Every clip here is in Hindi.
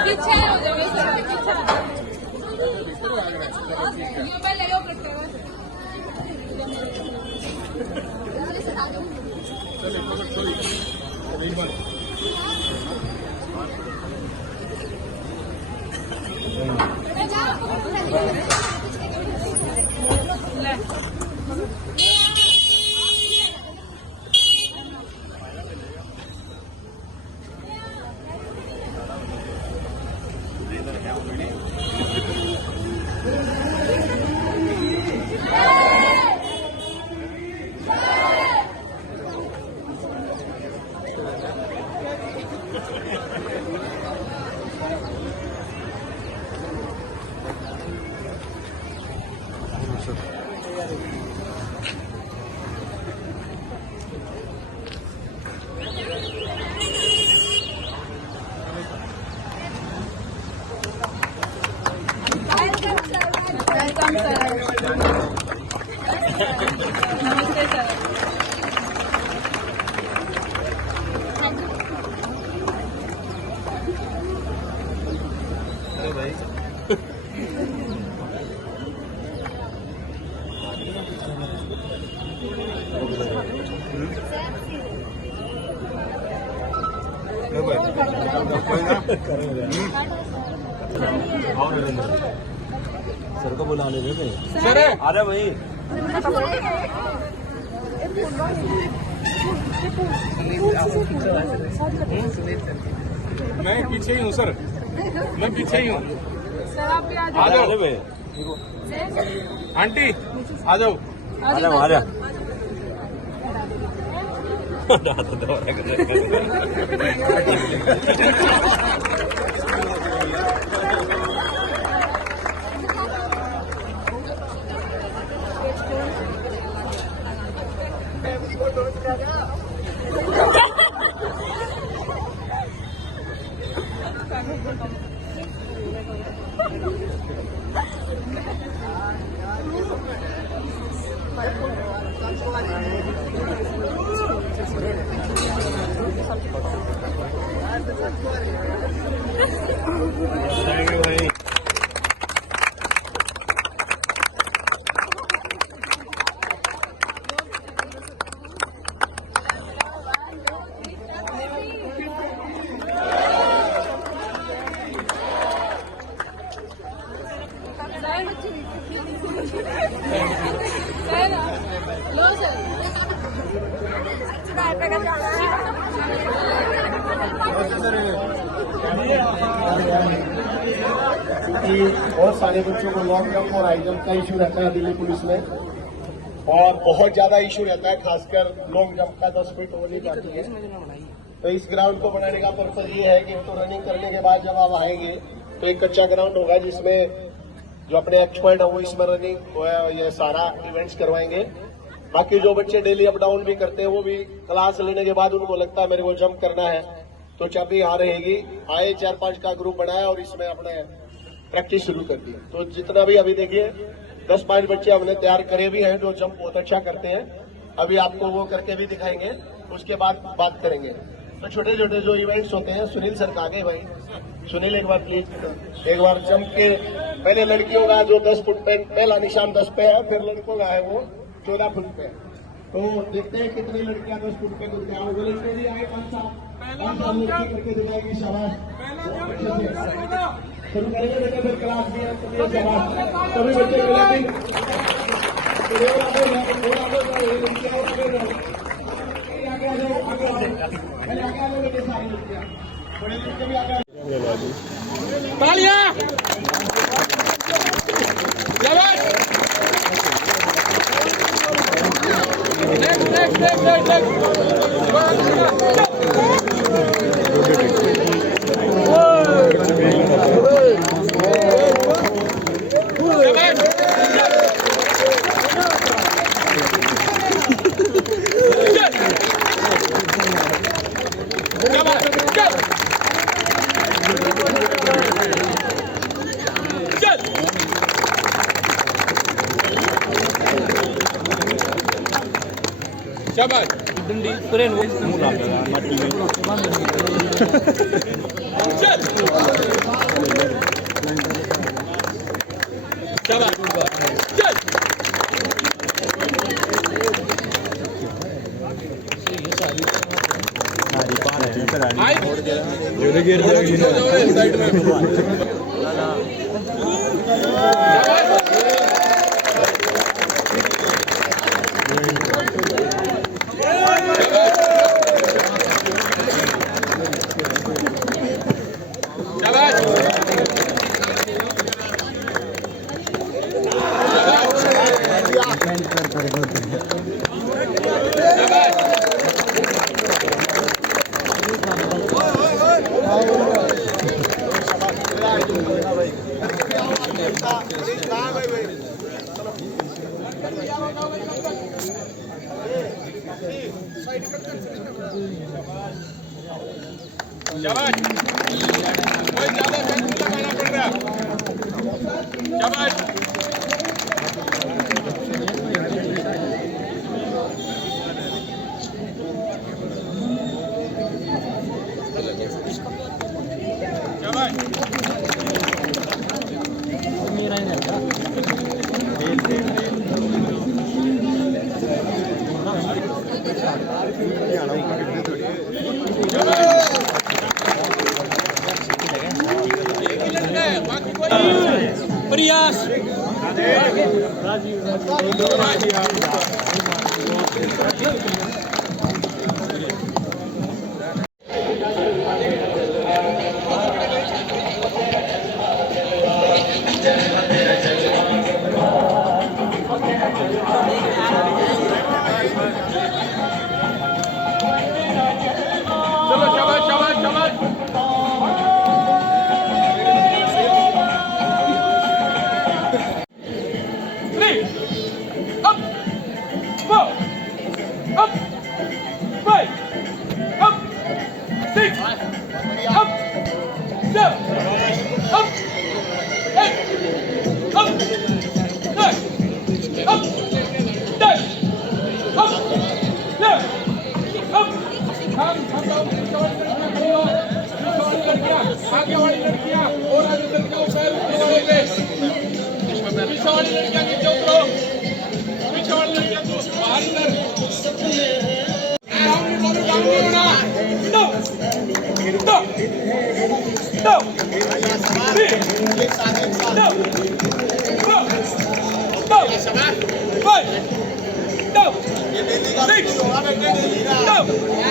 पीछे हो जाओ सर पीछे मोबाइल ले लो नमस्ते सर भाई सर को बुला ले सर आ रहे भाई मैं पीछे ही हूँ सर मैं पीछे ही हूँ सर आप भी आ आ जाओ आंटी आ जाओ आ जा भाई लो सर बहुत सारे बच्चों को लॉन्ग जंप और हाई जंप का इशू रहता है दिल्ली पुलिस में और बहुत ज्यादा इशू रहता है, खासकर लॉन्ग जंप का 10 फीट हो नहीं पाती है। तो इस ग्राउंड को बनाने का पर्पज ये है कि तो रनिंग करने के बाद जब आप आएंगे तो एक कच्चा ग्राउंड होगा जिसमें जो अपने एक्सपर्ट है वो इसमें रनिंग ये सारा इवेंट्स करवाएंगे। बाकी जो बच्चे डेली अप डाउन भी करते हैं वो भी क्लास लेने के बाद उनको लगता है मेरे को जंप करना है तो चाबी यहाँ रहेगी। आए 4-5 का ग्रुप बनाया और इसमें अपने प्रैक्टिस शुरू कर दी। तो जितना भी अभी देखिए 10-5 बच्चे हमने तैयार करे भी हैं जो जंप बहुत अच्छा करते हैं। अभी आपको वो करके भी दिखाएंगे, उसके बाद बात करेंगे। तो छोटे छोटे जो इवेंट्स होते हैं, सुनील सर का आगे भाई, सुनील एक बार प्लीज, एक बार जंप के पहले लड़कियों का जो 10 फुट पे पहला निशान 10 पे है, फिर लड़कों का है वो 14 फुट पे। तो देखते हैं कितनी लड़कियां 10 फुट पे कुछ लड़के भी आए 5 साल लड़की करके दिखाएगी। शाबाश, शुरू करेंगे बेटा, फिर क्लास भी है तो शाबाश सभी बच्चे क्लासिंग आगे आ जाओ, पहले आगे आ जाओ बेटे, सारी लड़कियां बड़े लड़के भी आगे शाबाश डंडी करे मुंह लगा माटी में। चल साइड में शाबाश, कोई ज्यादा फैंस लगाना पड़ रहा। शाबाश, प्रयास चलो, शाबाश शाबाश शाबाश। आगे वाली लड़कियां और आगे चल जाओ, पैर ऊपर वाले पे, पीछे वाली लड़कियां नीचे उतरो, पीछे वाली लड़कियां तो बाहर इधर, डाउन नहीं होना, दो, दो, दो,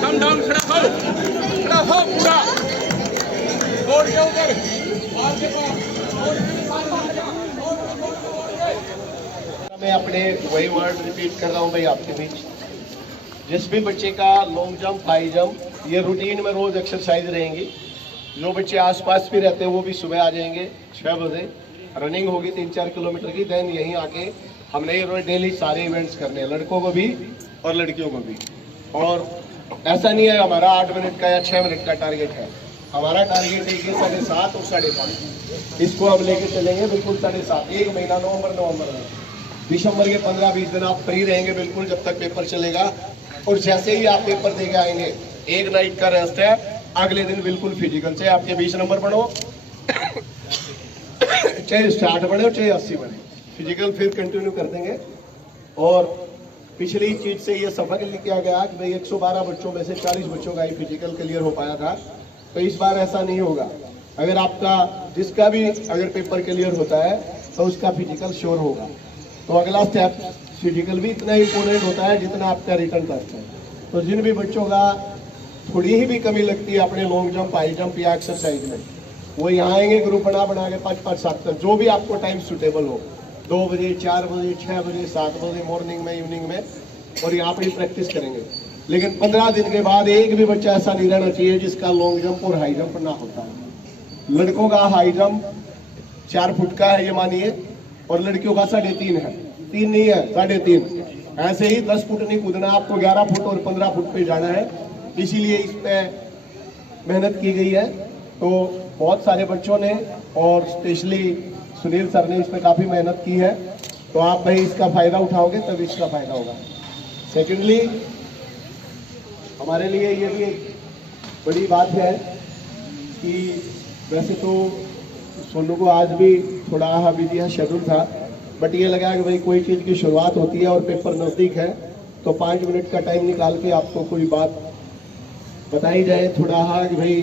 कम डाउन, खड़ा हो पूरा बोर्ड के ऊपर, बाहर के पास। मैं अपने वही वर्ड रिपीट कर रहा हूँ भाई आपके बीच। जिस भी बच्चे का लॉन्ग जंप, हाई जंप, ये रूटीन में रोज एक्सरसाइज रहेंगी। जो बच्चे आसपास भी रहते हैं वो भी सुबह आ जाएंगे 6 बजे, रनिंग होगी 3-4 किलोमीटर की। देन यहीं आके हमने रोज डेली सारे इवेंट्स करने हैं, लड़कों को भी और लड़कियों को भी। और ऐसा नहीं है हमारा 8 मिनट का या 6 मिनट का टारगेट है। हमारा टारगेट है कि 7:30 और 5:30 इसको हम लेके चलेंगे बिल्कुल 7:30। 1 महीना नवंबर में, दिसंबर के 15-20 दिन आप फ्री रहेंगे बिल्कुल जब तक पेपर चलेगा। और जैसे ही आप पेपर देके आएंगे, एक नाइट का रेस्ट है, अगले दिन बिल्कुल फिजिकल, चाहे आपके 20 नंबर बनो चाहे 60 बने चाहे 80 बने, फिजिकल फिर कंटिन्यू कर देंगे। और पिछली चीज से ये सबक लिया गया कि भाई 112 बच्चों में से 40 बच्चों का ही फिजिकल क्लियर हो पाया था, तो इस बार ऐसा नहीं होगा। अगर आपका जिसका भी अगर पेपर क्लियर होता है तो उसका फिजिकल श्योर होगा। तो अगला स्टेप फिजिकल भी इतना इम्पोर्टेंट होता है जितना आपका रिटर्न टेस्ट है। तो जिन भी बच्चों का थोड़ी ही भी कमी लगती है अपने लॉन्ग जंप, हाई जंप या एक्सरसाइज में, वो यहाँ आएंगे ग्रुप बना के 5-5, 7 तक, जो भी आपको टाइम सुटेबल हो, 2 बजे, 4 बजे, 6 बजे, 7 बजे, मॉर्निंग में, इवनिंग में, और यहाँ पर ही प्रैक्टिस करेंगे। लेकिन 15 दिन के बाद एक भी बच्चा ऐसा नहीं रहना चाहिए जिसका लॉन्ग जंप और हाई जंप ना होता है। लड़कों का हाई जंप 4 फुट का है ये मानिए, और लड़कियों का 3.5 है, 3 नहीं है 3.5। ऐसे ही 10 फुट नहीं कूदना, आपको 11 फुट और 15 फुट पे जाना है। इसीलिए इस पे मेहनत की गई है। तो बहुत सारे बच्चों ने और स्पेशली सुनील सर ने इस पे काफी मेहनत की है। तो आप भाई इसका फायदा उठाओगे तब इसका फायदा होगा। सेकेंडली, हमारे लिए ये भी एक बड़ी बात है कि वैसे तो सोनू को आज भी थोड़ा बिजी शेड्यूल था, बट ये लगा कि भाई कोई चीज़ की शुरुआत होती है और पेपर नज़दीक है तो 5 मिनट का टाइम निकाल के आपको कोई बात बताई जाए थोड़ा कि भाई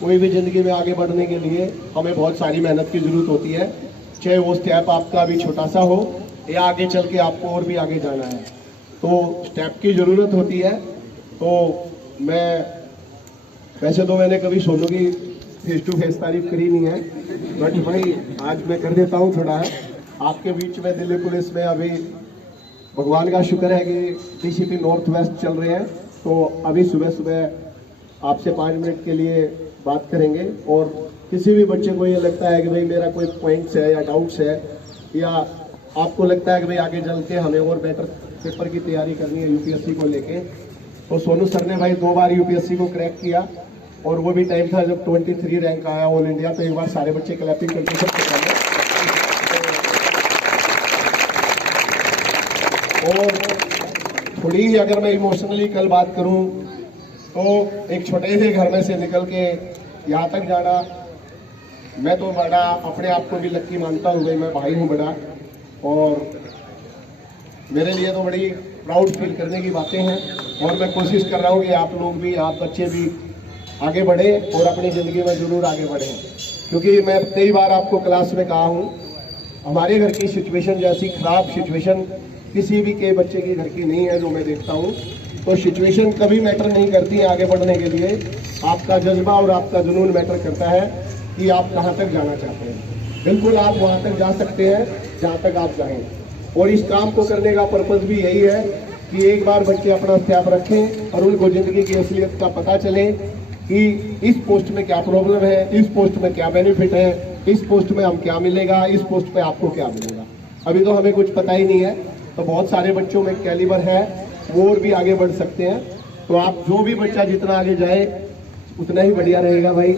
कोई भी जिंदगी में आगे बढ़ने के लिए हमें बहुत सारी मेहनत की जरूरत होती है, चाहे वो स्टेप आपका अभी छोटा सा हो या आगे चल के आपको और भी आगे जाना है, तो स्टेप की जरूरत होती है। तो मैं वैसे तो मैंने कभी सोनू की फेस टू फेस तारीफ करी नहीं है, बट भाई आज मैं कर देता हूँ थोड़ा आपके बीच में। दिल्ली पुलिस में अभी भगवान का शुक्र है कि डीसीपी नॉर्थ वेस्ट चल रहे हैं, तो अभी सुबह सुबह आपसे 5 मिनट के लिए बात करेंगे। और किसी भी बच्चे को ये लगता है कि भाई मेरा कोई पॉइंट्स है या डाउट्स है, या आपको लगता है कि भाई आगे चल के हमें और बेटर पेपर की तैयारी करनी है यूपीएससी को लेके, तो सोनू सर ने भाई 2 बार यूपीएससी को क्रैक किया, और वो भी टाइम था जब 23 रैंक आया ऑल इंडिया। तो एक बार सारे बच्चे क्लैपिंग करके सबसे पहले। और थोड़ी ही अगर मैं इमोशनली कल बात करूं तो एक छोटे से घर में से निकल के यहाँ तक जाना, मैं तो बड़ा अपने आप को भी लक्की मानता हूँ भाई, मैं भाई हूँ बड़ा, और मेरे लिए तो बड़ी प्राउड फील करने की बातें हैं। और मैं कोशिश कर रहा हूँ कि आप लोग भी, आप बच्चे भी आगे बढ़े और अपनी ज़िंदगी में ज़रूर आगे बढ़ें, क्योंकि मैं कई बार आपको क्लास में कहा हूँ, हमारे घर की सिचुएशन जैसी खराब सिचुएशन किसी भी के बच्चे की घर की नहीं है जो मैं देखता हूँ। तो सिचुएशन कभी मैटर नहीं करती है आगे बढ़ने के लिए, आपका जज्बा और आपका जुनून मैटर करता है कि आप कहाँ तक जाना चाहते हैं। बिल्कुल आप वहाँ तक जा सकते हैं जहाँ तक आप चाहें, और इस काम को करने का पर्पज़ भी यही है कि एक बार बच्चे अपना स्टेप रखें और उनको ज़िंदगी की असलियत का पता चले कि इस पोस्ट में क्या प्रॉब्लम है, इस पोस्ट में क्या बेनिफिट है, इस पोस्ट में हम क्या मिलेगा, इस पोस्ट पे आपको क्या मिलेगा। अभी तो हमें कुछ पता ही नहीं है, तो बहुत सारे बच्चों में कैलिबर है, वो और भी आगे बढ़ सकते हैं। तो आप जो भी बच्चा जितना आगे जाए उतना ही बढ़िया रहेगा भाई।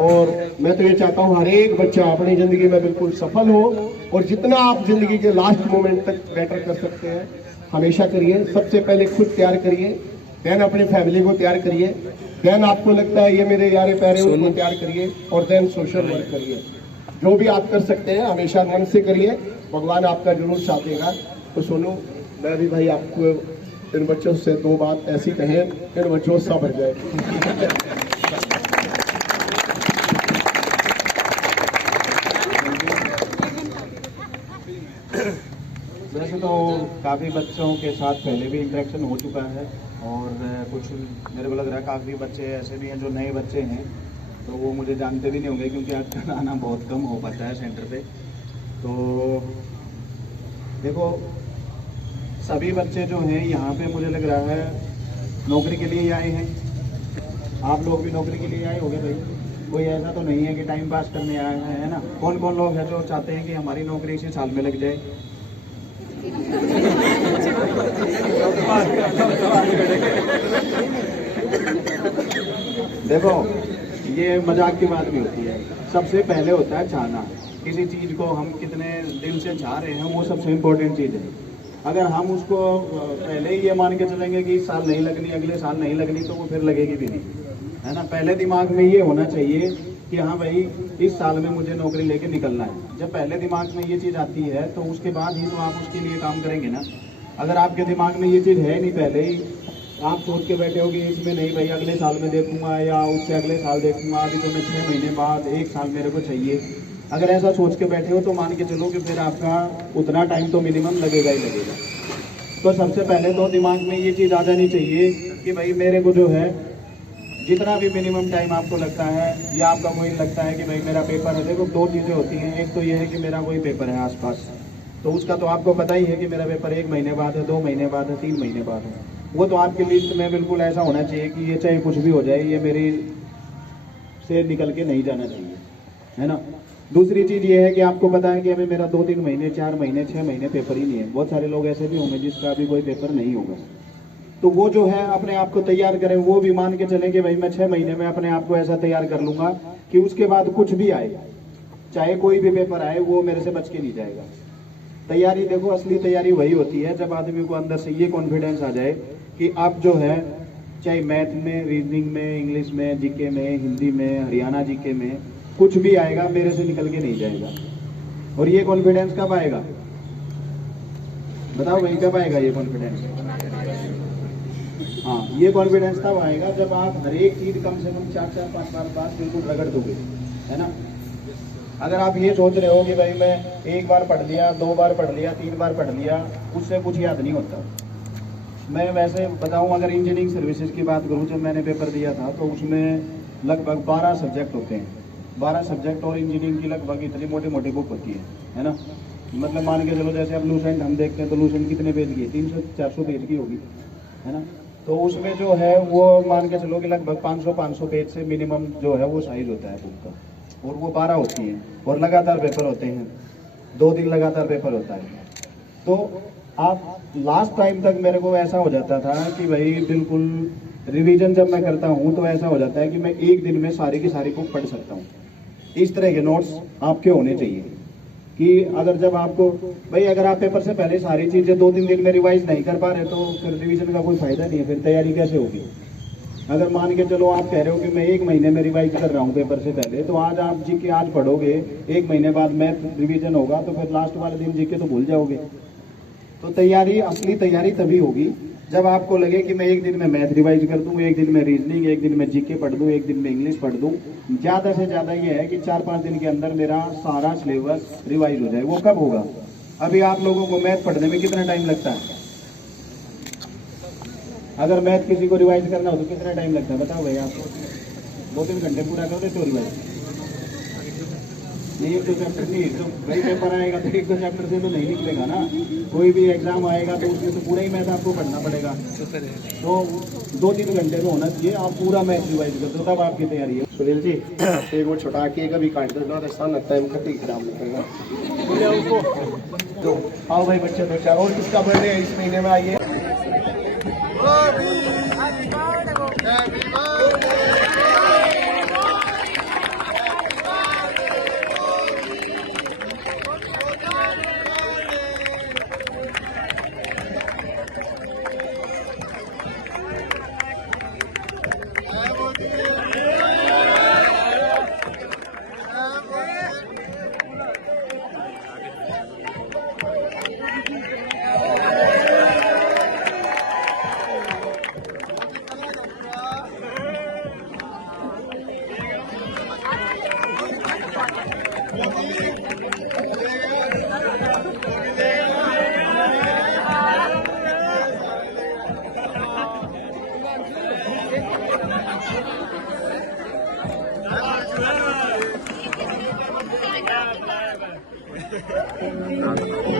और मैं तो ये चाहता हूँ हर एक बच्चा अपनी ज़िंदगी में बिल्कुल सफल हो, और जितना आप ज़िंदगी के लास्ट मोमेंट तक बेटर कर सकते हैं हमेशा करिए। सबसे पहले खुद तैयार करिए, देन अपनी फैमिली को तैयार करिए, देन आपको लगता है ये मेरे यारे प्यारे उनको तैयार करिए, और देन सोशल वर्क करिए। जो भी आप कर सकते हैं हमेशा मन से करिए, भगवान आपका जरूर साथ देगा। तो सोनू, मैं भी भाई आपको इन बच्चों से 2 बात ऐसी कहें, इन बच्चों सा भर जाए। वैसे तो काफ़ी बच्चों के साथ पहले भी इंटरेक्शन हो चुका है, और कुछ मेरे को लग रहा है काफ़ी बच्चे ऐसे भी हैं जो नए बच्चे हैं, तो वो मुझे जानते भी नहीं होंगे क्योंकि आजकल आना बहुत कम हो पाता है सेंटर पे। तो देखो, सभी बच्चे जो हैं यहाँ पे मुझे लग रहा है नौकरी के लिए ही आए हैं। आप लोग भी नौकरी के लिए आए होंगे भाई, कोई ऐसा तो नहीं है कि टाइम पास करने आए हैं, है ना। कौन कौन लोग हैं जो चाहते हैं कि हमारी नौकरी इसी साल में लग जाए? देखो, ये मजाक की बात भी होती है। सबसे पहले होता है चाहना, किसी चीज़ को हम कितने दिल से चाह रहे हैं वो सबसे इम्पोर्टेंट चीज़ है। अगर हम उसको पहले ही ये मान के चलेंगे कि इस साल नहीं लगनी, अगले साल नहीं लगनी, तो वो फिर लगेगी भी नहीं, है ना। पहले दिमाग में ये होना चाहिए कि हाँ भाई इस साल में मुझे नौकरी लेके निकलना है। जब पहले दिमाग में ये चीज़ आती है तो उसके बाद ही तो आप उसके लिए काम करेंगे ना। अगर आपके दिमाग में ये चीज़ है नहीं, पहले ही आप सोच के बैठे हो कि इसमें नहीं भाई अगले साल में देखूंगा या उससे अगले साल देखूंगा, अभी तो मैं 6 महीने बाद 1 साल मेरे को चाहिए, अगर ऐसा सोच के बैठे हो तो मान के चलो कि फिर आपका उतना टाइम तो मिनिमम लगेगा ही लगेगा। तो सबसे पहले तो दिमाग में ये चीज़ आ जानी चाहिए कि भाई मेरे को जो है जितना भी मिनिमम टाइम आपको लगता है, या आपका कोई लगता है कि भाई मेरा पेपर है। देखो, 2 चीज़ें होती हैं, एक तो ये है कि मेरा कोई पेपर है आसपास, तो उसका तो आपको पता ही है कि मेरा पेपर 1 महीने बाद है, 2 महीने बाद है, 3 महीने बाद है। वो तो आपकी लिस्ट में बिल्कुल ऐसा होना चाहिए कि ये चाहे कुछ भी हो जाए, ये मेरी से निकल के नहीं जाना चाहिए, है ना। दूसरी चीज़ ये है कि आपको पता है कि अभी मेरा 2-3 महीने, 4 महीने, 6 महीने पेपर ही नहीं है। बहुत सारे लोग ऐसे भी होंगे जिसका अभी कोई पेपर नहीं होगा, तो वो जो है अपने आप को तैयार करें। वो भी मान के चलें कि भाई मैं 6 महीने में अपने आप को ऐसा तैयार कर लूंगा कि उसके बाद कुछ भी आए, चाहे कोई भी पेपर आए, वो मेरे से बच के नहीं जाएगा। तैयारी, देखो असली तैयारी वही होती है जब आदमी को अंदर से ये कॉन्फिडेंस आ जाए कि आप जो है चाहे मैथ में, रीजनिंग में, इंग्लिश में, जीके में, हिंदी में, हरियाणा जीके में, कुछ भी आएगा मेरे से निकल के नहीं जाएगा। और ये कॉन्फिडेंस कब आएगा बताओ भाई, कब आएगा ये कॉन्फिडेंस? हाँ, ये कॉन्फिडेंस तब आएगा जब आप हर एक चीज कम से कम 4-4, 5 बार बिल्कुल रगड़ दोगे, है ना। अगर आप ये सोच रहे हो कि भाई मैं 1 बार पढ़ लिया, 2 बार पढ़ लिया, 3 बार पढ़ लिया, उससे कुछ याद नहीं होता। मैं वैसे बताऊं, अगर इंजीनियरिंग सर्विसेज की बात करूं, जब मैंने पेपर दिया था तो उसमें लगभग 12 सब्जेक्ट होते हैं। 12 सब्जेक्ट और इंजीनियरिंग की लगभग इतनी मोटी मोटी बुक होती है ना। मतलब मान के चलो, जैसे अब लूसेंट हम देखते हैं तो लूसेंट कितने पेज की है, 300-400 पेज की होगी, है ना। तो उसमें जो है वो मान के चलो कि लगभग 500 पेज से मिनिमम जो है वो साइज होता है बुक का, और वो 12 होती हैं और लगातार पेपर होते हैं, 2 दिन लगातार पेपर होता है। तो आप लास्ट टाइम तक मेरे को ऐसा हो जाता था कि भाई बिल्कुल रिवीजन जब मैं करता हूँ तो ऐसा हो जाता है कि मैं एक दिन में सारी की सारी बुक पढ़ सकता हूँ। इस तरह के नोट्स आपके होने चाहिए कि अगर जब आपको भाई, अगर आप पेपर से पहले सारी चीजें 2-3 दिन में रिवाइज नहीं कर पा रहे तो फिर रिवीजन का कोई फायदा नहीं है, फिर तैयारी कैसे होगी। अगर मान के चलो आप कह रहे हो कि मैं 1 महीने में रिवाइज कर रहा हूँ पेपर से पहले, तो आज आप जीके आज पढ़ोगे, 1 महीने बाद मैथ रिवीजन होगा तो फिर लास्ट वाले दिन जीके तो भूल जाओगे। तो तैयारी, असली तैयारी तभी होगी जब आपको लगे कि मैं 1 दिन में मैथ रिवाइज कर दूं, 1 दिन में रीजनिंग, 1 दिन में जीके पढ़ दूं, 1 दिन में इंग्लिश पढ़ दूं। ज्यादा से ज्यादा ये है कि 4-5 दिन के अंदर मेरा सारा सिलेबस रिवाइज हो जाए। वो कब होगा? अभी आप लोगों को मैथ पढ़ने में कितना टाइम लगता है? अगर मैथ किसी को रिवाइज करना हो तो कितना टाइम लगता है बताओ भाई? आप 2-3 घंटे पूरा कर देते हो रिवाइज? नहीं, 1-2 चैप्टर नहीं तो भाई पेपर आएगा तो 1-2 चैप्टर से तो नहीं निकलेगा ना। कोई भी एग्जाम आएगा तो उसमें तो पूरा ही मैथ आपको पढ़ना पड़ेगा। तो 2-3 घंटे में होना चाहिए, आप पूरा मैथ रिवाइज कर दो, तब आपकी तैयारी है। सुनील जी, एक वो छोटा के कभी काट दो, राजस्थान लगता है खट्टी खराब निकलेगा। तो आओ भाई बच्चे, 2-4 और किसका बर्थडे है इस महीने में? आइए। Thank you.